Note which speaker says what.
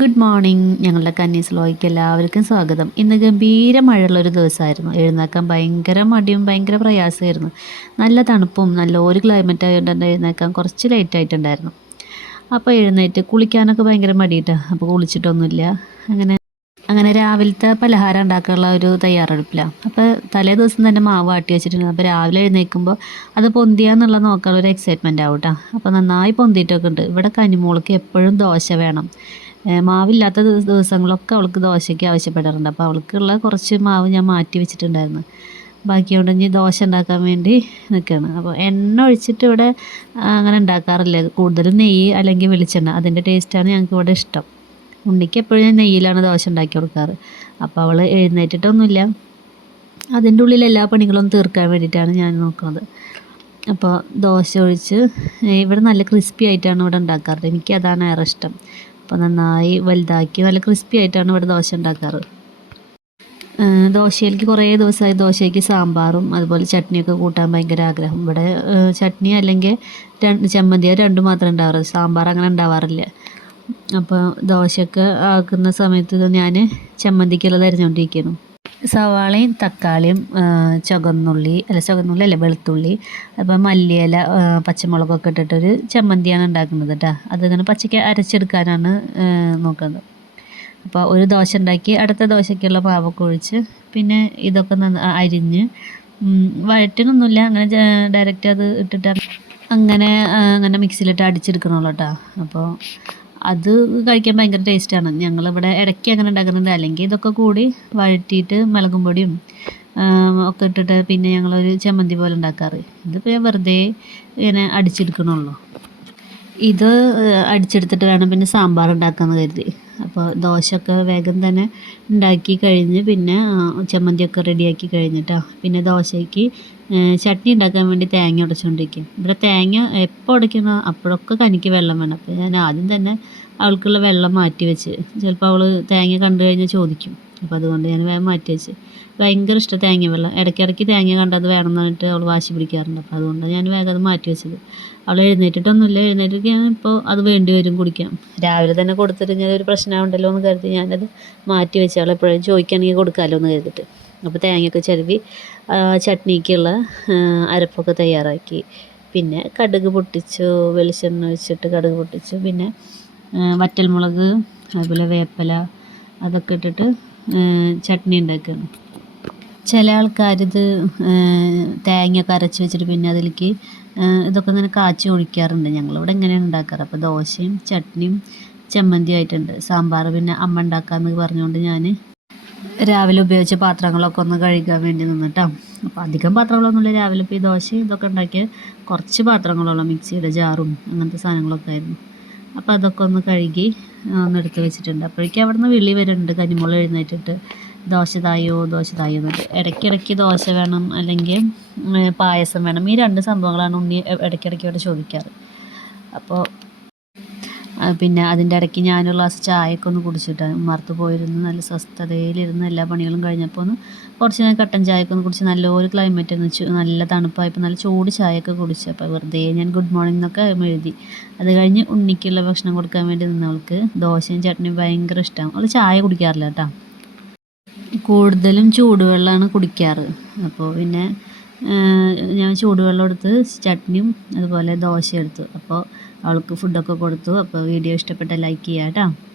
Speaker 1: Good morning ഞങ്ങളുടെ കന്നീസ് ലോയ്ക്ക് എല്ലാവർക്കും സ്വാഗതം. ഇന്ന് ഗംഭീര മഴയുള്ള ഒരു ദിവസമായിരുന്നു. എഴുന്നേക്കാൻ ഭയങ്കര മടിയും ഭയങ്കര പ്രയാസമായിരുന്നു. നല്ല തണുപ്പും നല്ല ഒരു ക്ലൈമറ്റ് ആയതുകൊണ്ട് എഴുന്നേക്കാൻ കുറച്ച് ലേറ്റ് ആയിട്ടുണ്ടായിരുന്നു. അപ്പോൾ എഴുന്നേറ്റ് കുളിക്കാനൊക്കെ ഭയങ്കര മടിയിട്ടാണ് അപ്പോൾ കുളിച്ചിട്ടൊന്നുമില്ല. അങ്ങനെ അങ്ങനെ രാവിലത്തെ പലഹാരം ഉണ്ടാക്കാനുള്ള ഒരു തയ്യാറെടുപ്പിലാണ് അപ്പോൾ തലേ ദിവസം തന്നെ മാവ് ആട്ടി വെച്ചിട്ടുണ്ട്. അപ്പോൾ രാവിലെ എഴുന്നേൽക്കുമ്പോൾ അത് പൊന്തിയാന്നുള്ള നോക്കാനുള്ള ഒരു എക്സൈറ്റ്മെന്റ് ആവും കേട്ടോ അപ്പോൾ നന്നായി പൊന്തിയിട്ടൊക്കെ ഉണ്ട്. ഇവിടെ കനിമോൾക്ക് എപ്പോഴും ദോശ വേണം. മാവില്ലാത്ത ദിവസങ്ങളൊക്കെ അവൾക്ക് ദോശയ്ക്ക് ആവശ്യപ്പെടാറുണ്ട്. അപ്പോൾ അവൾക്കുള്ള കുറച്ച് മാവ് ഞാൻ മാറ്റി വെച്ചിട്ടുണ്ടായിരുന്നു. ബാക്കി കൊണ്ട് ഇനി ദോശ ഉണ്ടാക്കാൻ വേണ്ടി നിൽക്കുകയാണ് അപ്പോൾ എണ്ണ ഒഴിച്ചിട്ട് ഇവിടെ അങ്ങനെ ഉണ്ടാക്കാറില്ല. കൂടുതലും നെയ്യ് അല്ലെങ്കിൽ വെളിച്ചെണ്ണ. അതിന്റെ ടേസ്റ്റാണ് ഞങ്ങൾക്ക് ഇവിടെ ഇഷ്ടം. ഉണ്ണിക്ക് എപ്പോഴും ഞാൻ നെയ്യിലാണ് ദോശ ഉണ്ടാക്കി കൊടുക്കാറ്. അപ്പോൾ അവൾ എഴുന്നേറ്റിട്ടൊന്നുമില്ല. അതിന്റെ ഉള്ളിൽ എല്ലാ പണികളും തീർക്കാൻ വേണ്ടിയിട്ടാണ് ഞാൻ നോക്കുന്നത്. അപ്പോൾ ദോശ ഒഴിച്ച് ഇവിടെ നല്ല ക്രിസ്പി ആയിട്ടാണ് ഇവിടെ ഉണ്ടാക്കാറ് എനിക്ക് അതാണ് ഏറെ ഇഷ്ടം. അപ്പോൾ നന്നായി വലുതാക്കി നല്ല ക്രിസ്പി ആയിട്ടാണ് ഇവിടെ ദോശ ഉണ്ടാക്കാറ്. ദോശയിലേക്ക് കുറേ ദിവസമായി ദോശയ്ക്ക് സാമ്പാറും അതുപോലെ ചട്നിയൊക്കെ കൂട്ടാൻ ഭയങ്കര ആഗ്രഹം. ഇവിടെ ചട്നി അല്ലെങ്കിൽ രണ്ട് ചമ്മന്തിയോ രണ്ടും മാത്രമേ ഉണ്ടാവാറ്. സാമ്പാർ അങ്ങനെ ഉണ്ടാവാറില്ല. അപ്പോൾ ദോശയൊക്കെ ആക്കുന്ന സമയത്ത് ഞാൻ ചമ്മന്തിക്കുള്ളത് അരിഞ്ഞുകൊണ്ടിരിക്കുന്നു സവാളയും തക്കാളിയും ചുവന്നുള്ളി അല്ല ചുവന്നുള്ളി അല്ല വെളുത്തുള്ളി അപ്പോൾ മല്ലിയില പച്ചമുളകൊക്കെ ഇട്ടിട്ടൊരു ചമ്മന്തിയാണ് ഉണ്ടാക്കുന്നത് കേട്ടോ അതിങ്ങനെ പച്ചയ്ക്ക് അരച്ചെടുക്കാനാണ് നോക്കുന്നത്. അപ്പോൾ ഒരു ദോശ ഉണ്ടാക്കി അടുത്ത ദോശയ്ക്കുള്ള പാവൊക്കെ ഒഴിച്ച് പിന്നെ ഇതൊക്കെ അരിഞ്ഞ് വഴറ്റിനൊന്നുമില്ല അങ്ങനെ ഡയറക്റ്റ് അത് ഇട്ടിട്ട് അങ്ങനെ അങ്ങനെ മിക്സിയിലിട്ട് അടിച്ചെടുക്കണമല്ലോ കേട്ടോ അപ്പോൾ അത് കഴിക്കാൻ ഭയങ്കര ടേസ്റ്റാണ് ഞങ്ങളിവിടെ ഇടയ്ക്ക് അങ്ങനെ ഉണ്ടാക്കുന്നുണ്ട്. അല്ലെങ്കിൽ ഇതൊക്കെ കൂടി വഴറ്റിയിട്ട് മുളകും പൊടിയും ഒക്കെ ഇട്ടിട്ട് പിന്നെ ഞങ്ങളൊരു ചമ്മന്തി പോലെ ഉണ്ടാക്കാറ്. ഇതിപ്പോൾ ഞാൻ വെറുതെ ഇങ്ങനെ അടിച്ചെടുക്കണുള്ളൂ. ഇത് അടിച്ചെടുത്തിട്ട് വേണം പിന്നെ സാമ്പാർ ഉണ്ടാക്കാമെന്ന് കരുതി. അപ്പോൾ ദോശയൊക്കെ വേഗം തന്നെ ഉണ്ടാക്കി കഴിഞ്ഞ് പിന്നെ ചമ്മന്തിയൊക്കെ റെഡിയാക്കി കഴിഞ്ഞിട്ടാ. പിന്നെ ദോശയ്ക്ക് ചട്നി ഉണ്ടാക്കാൻ വേണ്ടി തേങ്ങ ഉടച്ചുകൊണ്ടിരിക്കും ഇവിടെ തേങ്ങ എപ്പോൾ ഉടയ്ക്കണോ അപ്പോഴൊക്കെ കനിക്ക് വെള്ളം വേണം. അപ്പോൾ ഞാൻ ആദ്യം തന്നെ അവൾക്കുള്ള വെള്ളം മാറ്റി വെച്ച് ചിലപ്പോൾ അവൾ തേങ്ങ കണ്ടു കഴിഞ്ഞാൽ ചോദിക്കും. അപ്പോൾ അതുകൊണ്ട് ഞാൻ വേഗം മാറ്റി വെച്ച്. ഭയങ്കര ഇഷ്ടം തേങ്ങ വെള്ളം. ഇടയ്ക്കിടയ്ക്ക് തേങ്ങ കണ്ടത് വേണം എന്ന് പറഞ്ഞിട്ട് അവൾ വാശി പിടിക്കാറുണ്ട്. അപ്പോൾ അതുകൊണ്ട് ഞാൻ വേഗം അത് മാറ്റി വെച്ചത്. അവൾ എഴുന്നേറ്റിട്ടൊന്നുമില്ല. ഞാൻ ഇപ്പോൾ അത് വേണ്ടി വരും കുടിക്കാം രാവിലെ തന്നെ കൊടുത്തിട്ട് ഞാൻ ഒരു പ്രശ്നമുണ്ടല്ലോ എന്ന് കരുതി ഞാനത് മാറ്റി വെച്ച്. അവൾ എപ്പോഴും ചോദിക്കുകയാണെങ്കിൽ കൊടുക്കാമല്ലോ എന്ന് കരുതിട്ട്. അപ്പോൾ തേങ്ങയൊക്കെ ചിരവി ചട്നിക്കുള്ള അരപ്പൊക്കെ തയ്യാറാക്കി. പിന്നെ കടുക് പൊട്ടിച്ചു വെളിച്ചെണ്ണ ഒഴിച്ചിട്ട് കടുക് പൊട്ടിച്ചു. പിന്നെ വറ്റൽമുളക് അതുപോലെ വേപ്പില അതൊക്കെ ഇട്ടിട്ട് ചട്നി ഉണ്ടാക്കുകയാണ് ചില ആൾക്കാരിത് തേങ്ങയൊക്കെ അരച്ച് വെച്ചിട്ട് പിന്നെ അതിലേക്ക് ഇതൊക്കെ ഇങ്ങനെ കാച്ചി ഒഴിക്കാറുണ്ട്. ഞങ്ങളിവിടെ ഇങ്ങനെയാണ് ഉണ്ടാക്കാറ്. അപ്പോൾ ദോശയും ചട്നിയും ചമ്മന്തി ആയിട്ടുണ്ട്. സാമ്പാർ പിന്നെ അമ്മ ഉണ്ടാക്കാമെന്ന് പറഞ്ഞുകൊണ്ട് ഞാൻ രാവിലെ ഉപയോഗിച്ച പാത്രങ്ങളൊക്കെ ഒന്ന് കഴുകാൻ വേണ്ടി നിന്നിട്ടാ. അപ്പോൾ അധികം പാത്രങ്ങളൊന്നുമില്ല. രാവിലെ ഇപ്പോൾ ഈ ദോശ ഇതൊക്കെ ഉണ്ടാക്കിയ കുറച്ച് പാത്രങ്ങളുള്ള മിക്സിയുടെ ജാറും അങ്ങനത്തെ സാധനങ്ങളൊക്കെ ആയിരുന്നു. അപ്പോൾ അതൊക്കെ ഒന്ന് കഴുകി ഒന്ന് എടുത്ത് വെച്ചിട്ടുണ്ട്. അപ്പോഴേക്കും അവിടെ നിന്ന് വിളി വരുന്നുണ്ട് കനിമോൾ എഴുന്നേറ്റിട്ട്. ദോശ തായോ ദോശ തായോ എന്നിട്ട് ഇടയ്ക്കിടയ്ക്ക് ദോശ വേണം അല്ലെങ്കിൽ പായസം വേണം. ഈ രണ്ട് സംഭവങ്ങളാണ് ഉണ്ണി ഇടയ്ക്കിടയ്ക്ക് ഇവിടെ ചോദിക്കാറ്. അപ്പോൾ പിന്നെ അതിന്റെ ഇടയ്ക്ക് ഞാനൊരു ഗ്ലാസ് ചായയൊക്കെ ഒന്ന് കുടിച്ചിട്ട് മറത്ത് പോയിരുന്നു. നല്ല സ്വസ്ഥതയിലിരുന്ന് എല്ലാ പണികളും കഴിഞ്ഞപ്പോൾ ഒന്ന് കുറച്ച് നേരം കട്ടൻ ചായയൊക്കെ ഒന്ന് കുടിച്ച് നല്ലൊരു ക്ലൈമറ്റ് എന്ന് വെച്ചു നല്ല തണുപ്പായപ്പോൾ നല്ല ചൂട് ചായയൊക്കെ കുടിച്ച്. അപ്പോൾ വെറുതെ ഞാൻ ഗുഡ് മോർണിംഗ് എന്നൊക്കെ എഴുതി. അത് കഴിഞ്ഞ് ഉണ്ണിക്കുള്ള ഭക്ഷണം കൊടുക്കാൻ വേണ്ടി നിന്നവൾക്ക് ദോശയും ചട്നിയും ഭയങ്കര ഇഷ്ടമാണ് അവൾ ചായ കുടിക്കാറില്ല കേട്ടോ. കൂടുതലും ചൂടുവെള്ളമാണ് കുടിക്കാറ്. അപ്പോൾ പിന്നെ ഞാൻ ചൂടുവെള്ളം എടുത്ത് ചട്നിയും അതുപോലെ ദോശ എടുത്തു. അപ്പോൾ അവൾക്ക് ഫുഡൊക്കെ കൊടുത്തു. അപ്പോൾ വീഡിയോ ഇഷ്ടപ്പെട്ട ലൈക്ക് ചെയ്യാം കേട്ടോ.